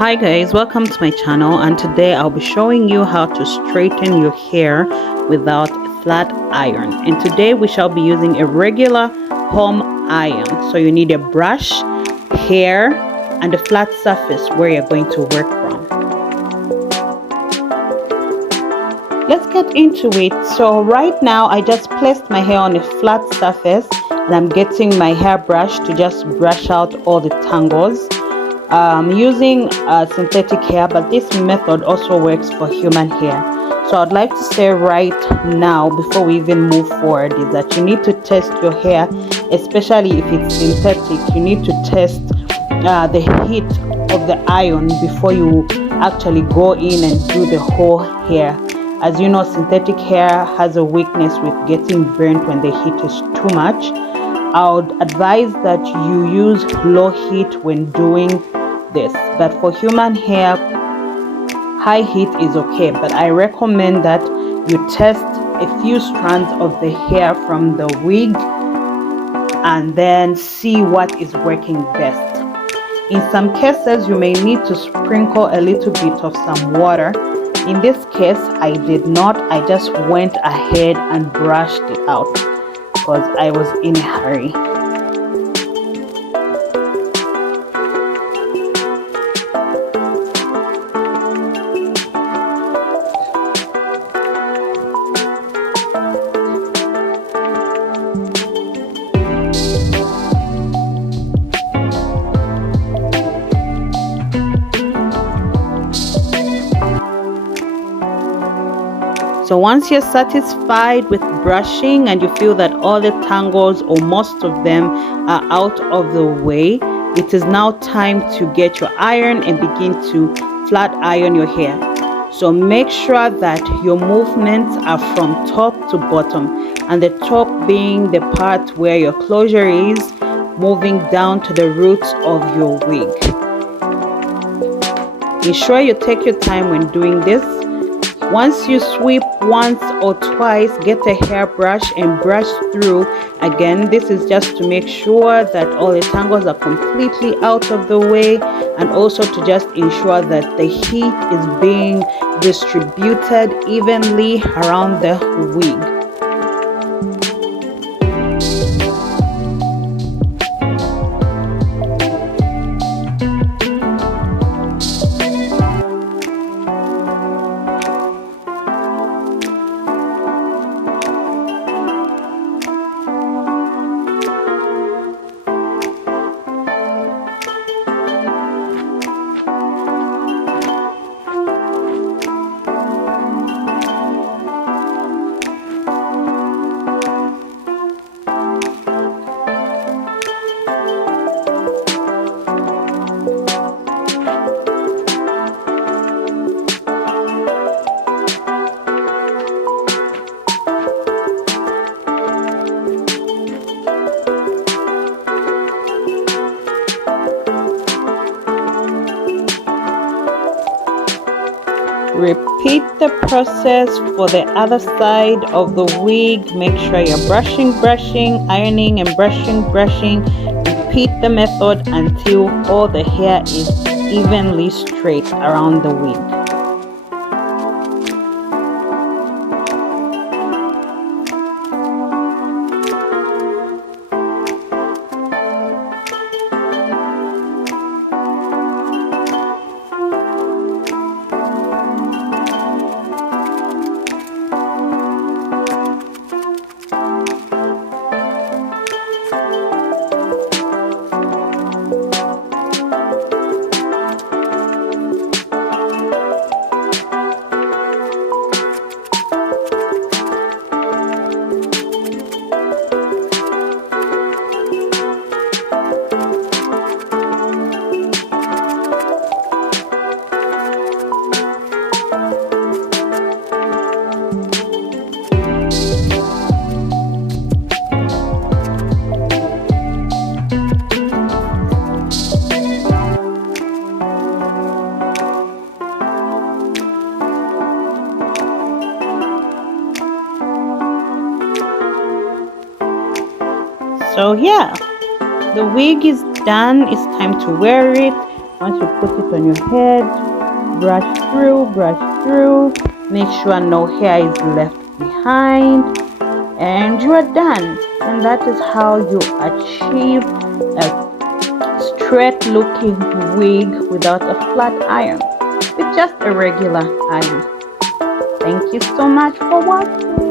Hi guys, welcome to my channel, and today I'll be showing you how to straighten your hair without a flat iron. And today we shall be using a regular home iron. So you need a brush, hair, and a flat surface where you're going to work from. Let's get into it. So right now I just placed my hair on a flat surface and I'm getting my hairbrush to just brush out all the tangles. Using synthetic hair, but this method also works for human hair. So I'd like to say right now, before we even move forward, is that you need to test your hair, especially if it's synthetic. You need to test the heat of the iron before you actually go in and do the whole hair. As you know, synthetic hair has a weakness with getting burnt when the heat is too much. I would advise that you use low heat when doing this, but for human hair high heat is okay, but I recommend that you test a few strands of the hair from the wig and then see what is working best. In some cases you may need to sprinkle a little bit of some water. In this case I did not. I just went ahead and brushed it out because I was in a hurry. So once you're satisfied with brushing and you feel that all the tangles or most of them are out of the way, it is now time to get your iron and begin to flat iron your hair. So make sure that your movements are from top to bottom, and the top being the part where your closure is, moving down to the roots of your wig. Ensure you take your time when doing this. Once you sweep once or twice, get a hairbrush and brush through again. This is just to make sure that all the tangles are completely out of the way, and also to just ensure that the heat is being distributed evenly around the wig. Repeat the process for the other side of the wig. Make sure you're brushing, ironing and brushing. Repeat the method until all the hair is evenly straight around the wig. So yeah, the wig is done. It's time to wear it. Once you put it on your head, brush through, make sure no hair is left behind, and you are done. And that is how you achieve a straight looking wig without a flat iron, with just a regular iron. Thank you so much for watching.